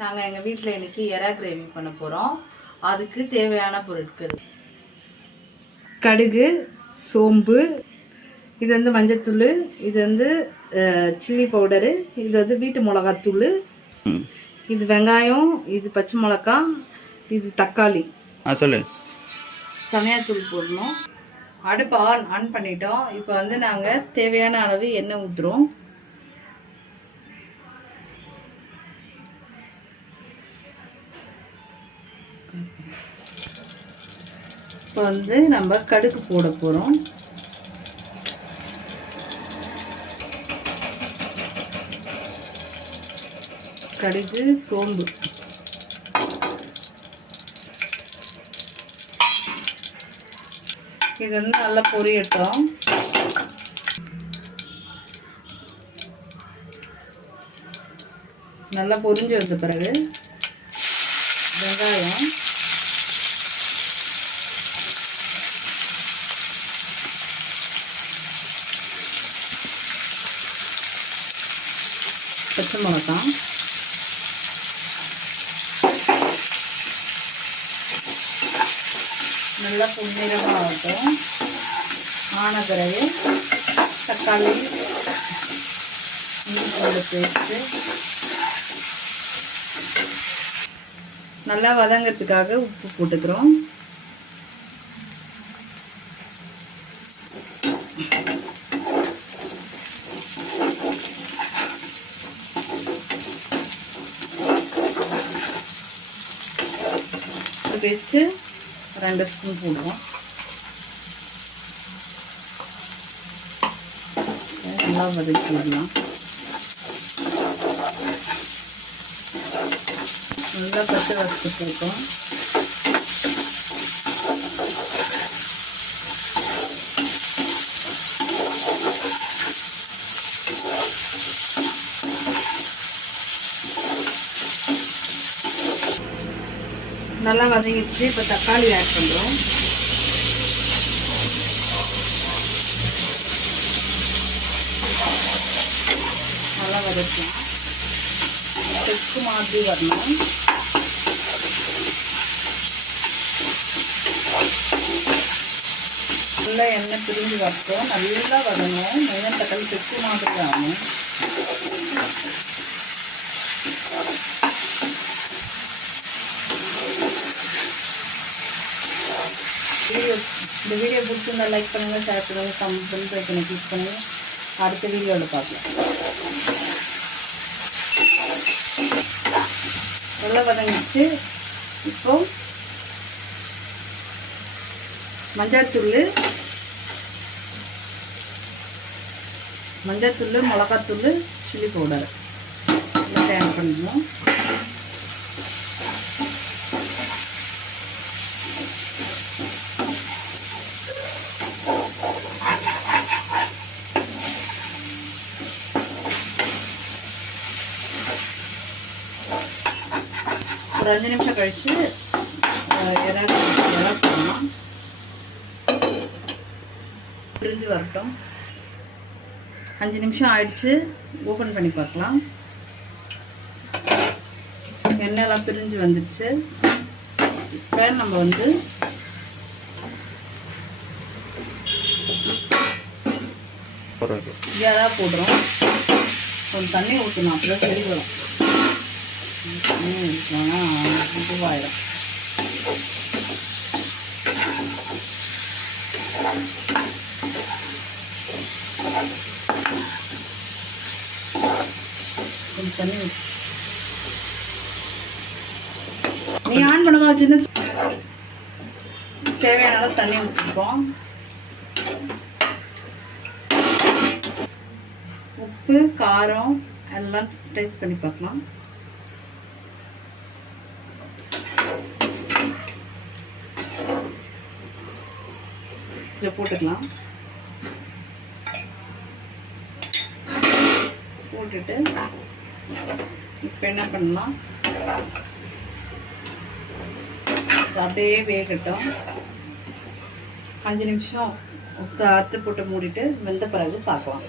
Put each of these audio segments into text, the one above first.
நாங்கள் எங்கள் வீட்டில் இன்றைக்கி எறா கிரேவி பண்ண போகிறோம். அதுக்கு தேவையான பொருட்கள்: கடுகு, சோம்பு, இது வந்து மஞ்சத்தூள், இது வந்து சில்லி பவுடரு, இது வந்து வீட்டு மிளகாத்தூள், இது வெங்காயம், இது பச்சை மிளகா, இது தக்காளி. சொல்லு. தனியாத்தூள் போடணும். அடுப்பு ஆன் பண்ணிட்டோம். இப்போ வந்து நாங்கள் தேவையான அளவு எண்ணெய் ஊற்றுறோம். இப்போ வந்து நம்ம கடுகு போட போகிறோம். கடுகு, சோம்பு, இது வந்து நல்லா பொரியட்டும். நல்லா பொரிஞ்சு வந்த பிறகு வெங்காயம், பச்சை மிளகா, நல்லா பொன்னிறமாகட்டும். ஆன பிறகு தக்காளி, இஞ்சி பூண்டு பேஸ்ட்டு நல்லா வதங்கிறதுக்காக உப்பு போட்டுக்கிறோம். பேஸ்ட்டு 2 ஸ்பூன் போடுவோம். நல்லா வதக்கி விடலாம். நல்லா பச்சை வாசனை போட்டோம். நல்லா வதங்கிடுச்சு. இப்போ தக்காளி ஆட் பண்ணுறோம். நல்லா வதக்கலாம். செக்கு மாதிரி வரணும். நல்லா எண்ணெய் பிரிஞ்சு வரட்டும். நல்லா வதங்கணும். வெங்காயம் தக்காளி செக்கு மாதிரி ஆகணும். இந்த வீடியோ பிடிச்சிருந்தா லைக் பண்ணுங்கள், ஷேர் பண்ணுங்கள், கமெண்ட் பண்ணி கிளிக் பண்ணுங்கள். அடுத்த வீடியோவில் பார்க்கலாம். நல்லா வதங்கிச்சு. இப்போ மஞ்சத்தூள், மிளகாத்தூள், சில்லி பவுடர் எல்லாம் ஆட் பண்ணணும். ஒரு 5 நிமிஷம் கழிச்சு எறா போடலாம். பிரிஞ்சு வரட்டும். 5 நிமிஷம் ஆயிடுச்சு. ஓப்பன் பண்ணி பார்க்கலாம். எண்ணெயெல்லாம் பிரிஞ்சு வந்துடுச்சு. இப்போ நம்ம வந்து எறா போடுறோம். கொஞ்சம் தண்ணி ஊற்றணும். அப்படியே சரி வரும். இதுவாயிடும். கொஞ்சம் தண்ணி நீ ஆன் பண்ணவா வச்சுன்னு தேவையான அளவு தண்ணி ஊற்றிப்போம். உப்பு, காரம் எல்லாம் டேஸ்ட் பண்ணி பார்க்கலாம். இதை போட்டுக்கலாம். போட்டுட்டு இப்போ என்ன பண்ணலாம், அப்படியே வேகட்டும். 5 நிமிஷம் அத்து போட்டு மூடிட்டு வெந்த பிறகு பார்க்கலாம்.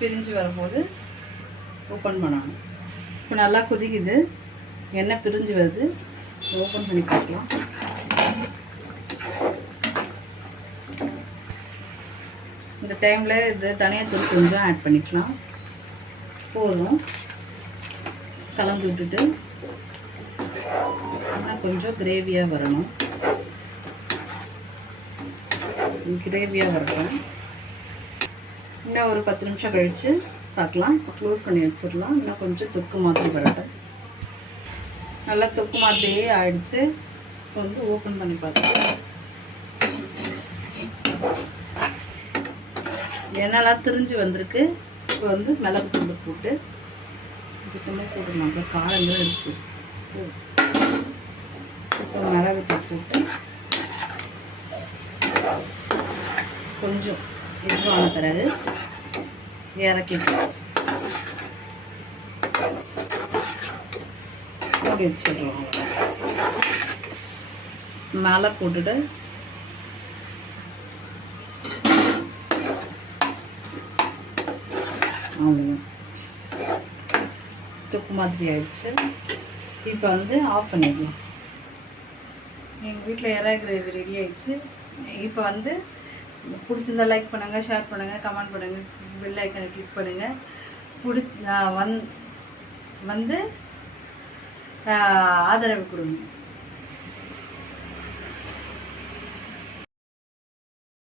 பிரிஞ்சு வரும்போது ஓப்பன் பண்ணணும். இப்போ நல்லா கொதிக்குது, எண்ணெய் பிரிஞ்சு வருது. ஓப்பன் பண்ணி பார்க்கலாம். இந்த டைமில் இது தனியாத்தூள் கொஞ்சம் ஆட் பண்ணிக்கலாம். போதும். கலந்து விட்டுட்டு கொஞ்சம் கிரேவியாக வரணும். கிரேவியாக வரட்டும். இன்னும் ஒரு 10 நிமிஷம் கழித்து பார்க்கலாம். இப்போ க்ளோஸ் பண்ணி வச்சிடலாம். இன்னும் கொஞ்சம் தொக்கு மாதிரி வரட்டும். நல்லா தொக்கு மாதிரியே ஆயிடுச்சு. இப்போ வந்து ஓப்பன் பண்ணி பார்க்கலாம். எண்ணெய்லாம் திரிஞ்சு வந்திருக்கு. இப்போ வந்து மிளகு தூள் போட்டு இதுக்குமே போட்டுக்கலாம். அப்புறம் காரங்களும் இருக்குது. இப்போ மிளகு தூள் போட்டு கொஞ்சம் இதுவான பிறகு இறக்கிட்டு மூடி வச்சிடுறோம். மேலே போட்டுட்டு அவ்வளோதான். தொக்கு மாதிரி ஆயிடுச்சு. இப்போ வந்து ஆஃப் பண்ணிடலாம். எங்கள் வீட்டில் இறா கிரேவி ரெடி ஆயிடுச்சு. இப்போ வந்து பிடிச்சிருந்தா லைக் பண்ணுங்கள், ஷேர் பண்ணுங்கள், கமெண்ட் பண்ணுங்கள், பெல் ஐக்கனை கிளிக் பண்ணுங்கள். வந்து ஆதரவு கொடுங்க.